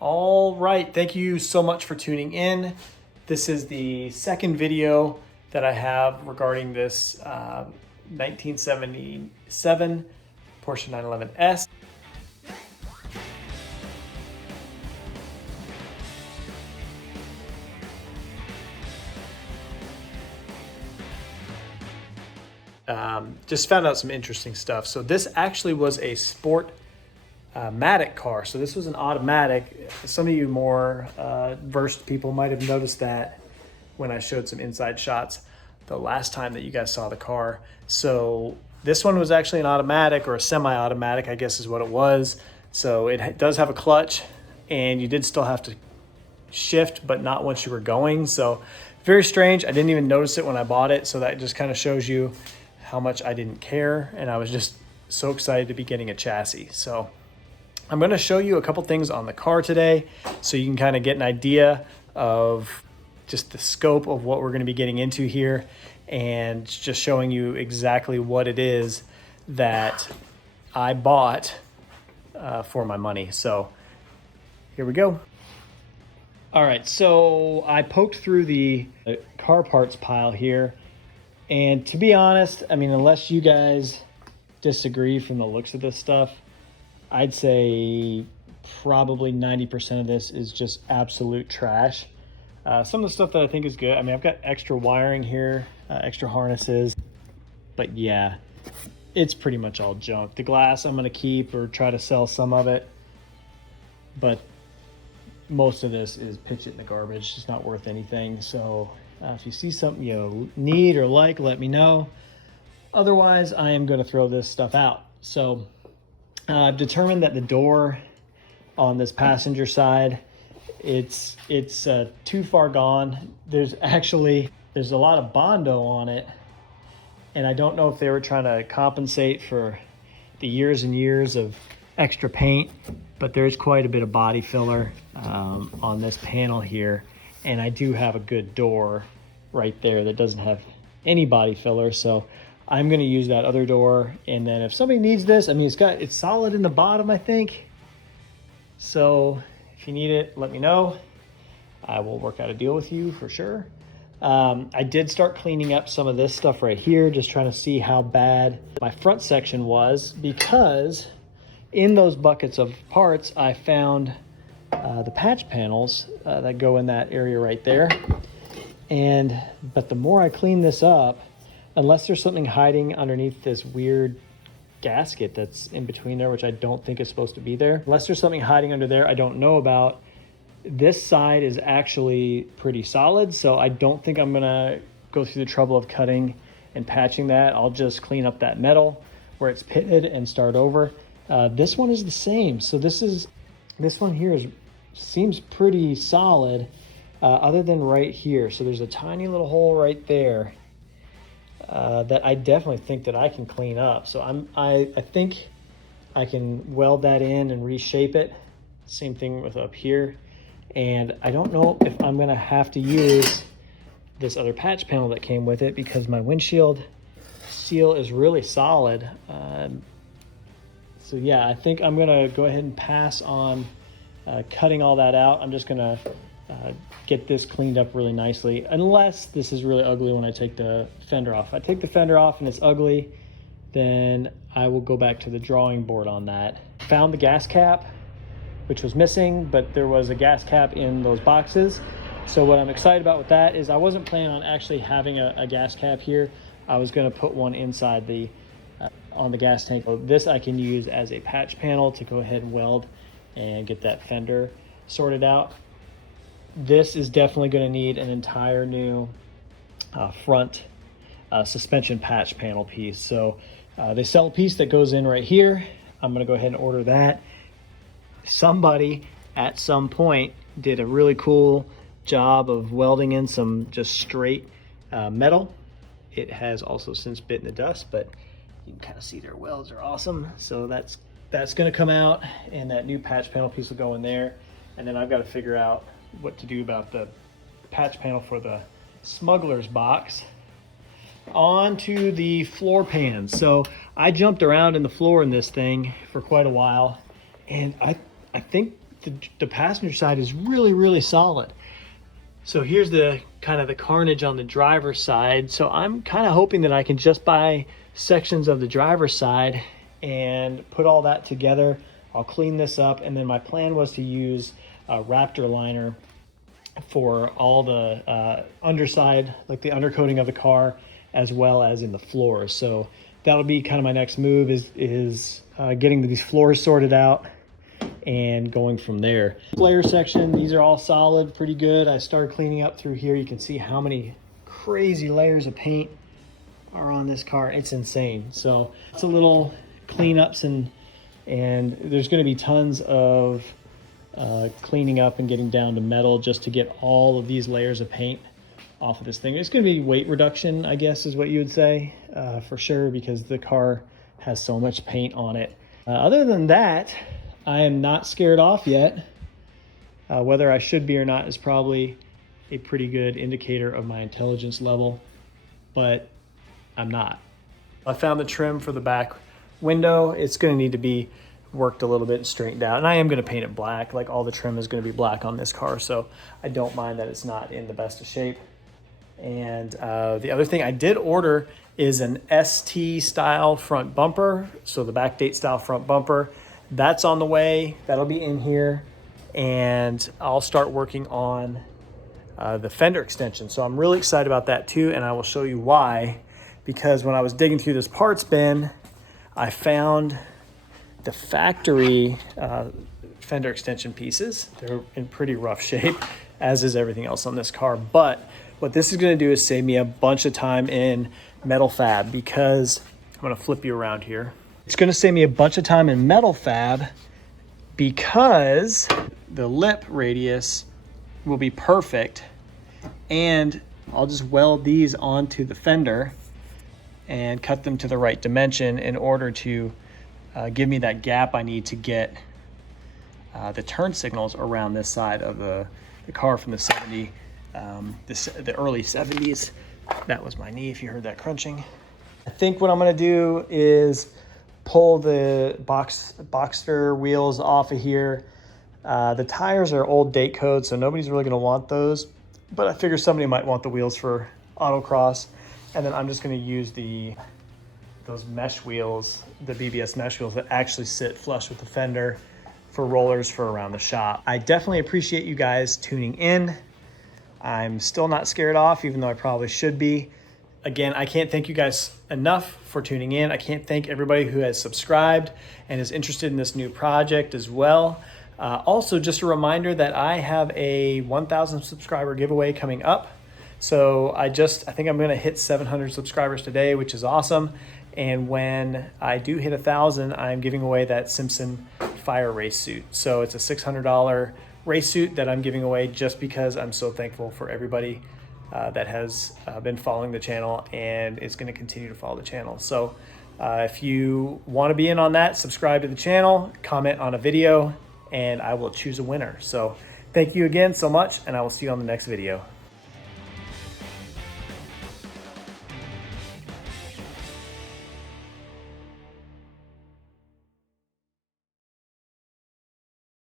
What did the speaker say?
All right, thank you so much for tuning in. This is the second video that I have regarding this 1977 Porsche 911S. Just found out some interesting stuff. So this actually was a sport matic car. So this was an automatic. Some of you more versed people might have noticed that when I showed some inside shots the last time that you guys saw the car. So this one was actually an automatic, or a semi-automatic, I guess is what it was. So it does have a clutch, and you did still have to shift, but not once you were going. So very strange. I didn't even notice it when I bought it. So that just kind of shows you how much I didn't care, and I was just so excited to be getting a chassis. So I'm going to show you a couple things on the car today so you can kind of get an idea of just the scope of what we're going to be getting into here, and just showing you exactly what it is that I bought for my money. So here we go. All right, so I poked through the car parts pile here, and to be honest, I mean, unless you guys disagree from the looks of this stuff, I'd say probably 90% of this is just absolute trash. Some of the stuff that I think is good, I mean, I've got extra wiring here, extra harnesses, but yeah, it's pretty much all junk. The glass I'm gonna keep or try to sell some of it, but most of this is pitch it in the garbage. It's not worth anything. So if you see something you need or like, let me know. Otherwise, I am going to throw this stuff out. So I've determined that the door on this passenger side, it's too far gone. There's a lot of Bondo on it, and I don't know if they were trying to compensate for the years and years of extra paint, but there's quite a bit of body filler on this panel here. And I do have a good door right there that doesn't have any body filler. So I'm gonna use that other door. And then if somebody needs this, I mean, it's solid in the bottom, I think. So if you need it, let me know. I will work out a deal with you for sure. I did start cleaning up some of this stuff right here, just trying to see how bad my front section was, because in those buckets of parts, I found the patch panels that go in that area right there. But the more I clean this up, unless there's something hiding underneath this weird gasket that's in between there, which I don't think is supposed to be there, unless there's something hiding under there I don't know about, this side is actually pretty solid. So I don't think I'm gonna go through the trouble of cutting and patching that. I'll just clean up that metal where it's pitted and start over. This one is the same. So this one here seems pretty solid, other than right here. So there's a tiny little hole right there that I definitely think that I can clean up. So I think I can weld that in and reshape it. Same thing with up here. And I don't know if I'm gonna have to use this other patch panel that came with it, because my windshield seal is really solid. So yeah, I think I'm gonna go ahead and pass on cutting all that out. I'm just gonna get this cleaned up really nicely, unless this is really ugly when I take the fender off. If I take the fender off and it's ugly, then I will go back to the drawing board on that. Found the gas cap, which was missing, but there was a gas cap in those boxes. So what I'm excited about with that is I wasn't planning on actually having a gas cap here. I was gonna put one inside on the gas tank. So this I can use as a patch panel to go ahead and weld and get that fender sorted out. This is definitely going to need an entire new front suspension patch panel piece. So they sell a piece that goes in right here. I'm going to go ahead and order that. Somebody at some point did a really cool job of welding in some just straight metal. It has also since bitten the dust, but you can kind of see their welds are awesome. So that's going to come out, and that new patch panel piece will go in there. And then I've got to figure out what to do about the patch panel for the smuggler's box. On to the floor pans. So I jumped around in the floor in this thing for quite a while, and I think the passenger side is really, really solid. So here's the kind of the carnage on the driver's side. So I'm kind of hoping that I can just buy sections of the driver's side and put all that together. I'll clean this up, and then my plan was to use a Raptor liner for all the underside, like the undercoating of the car, as well as in the floors. So that'll be kind of my next move, is getting these floors sorted out and going from there. Layer section, these are all solid, pretty good. I started cleaning up through here. You can see how many crazy layers of paint are on this car. It's insane. So it's a little cleanups, and there's going to be tons of cleaning up and getting down to metal just to get all of these layers of paint off of this thing. It's going to be weight reduction, I guess is what you would say, for sure, because the car has so much paint on it. Other than that, I am not scared off yet. Whether I should be or not is probably a pretty good indicator of my intelligence level, but I'm not. I found the trim for the back window. It's going to need to be worked a little bit and straightened out, and I am going to paint it black. Like, all the trim is going to be black on this car, so I don't mind that it's not in the best of shape. And the other thing I did order is an ST style front bumper, so the backdate style front bumper. That's on the way. That'll be in here, and I'll start working on the fender extension. So I'm really excited about that too, and I will show you why. Because when I was digging through this parts bin, I found the factory fender extension pieces. They're in pretty rough shape, as is everything else on this car. But what this is going to do is save me a bunch of time in metal fab, because I'm going to flip you around here. It's going to save me a bunch of time in metal fab because the lip radius will be perfect, and I'll just weld these onto the fender and cut them to the right dimension in order to give me that gap I need to get the turn signals around this side of the car from the early 70s. That was my knee if you heard that crunching. I think what I'm going to do is pull the Boxster wheels off of here. The tires are old date code, so nobody's really going to want those, but I figure somebody might want the wheels for autocross. And then I'm just going to use those mesh wheels, the BBS mesh wheels that actually sit flush with the fender, for rollers for around the shop. I definitely appreciate you guys tuning in. I'm still not scared off, even though I probably should be. Again, I can't thank you guys enough for tuning in. I can't thank everybody who has subscribed and is interested in this new project as well. Also, just a reminder that I have a 1,000 subscriber giveaway coming up. So I think I'm going to hit 700 subscribers today, which is awesome. And when I do hit 1,000, I'm giving away that Simpson Fire race suit. So it's a $600 race suit that I'm giving away just because I'm so thankful for everybody that has been following the channel and is going to continue to follow the channel. So if you want to be in on that, subscribe to the channel, comment on a video, and I will choose a winner. So thank you again so much, and I will see you on the next video.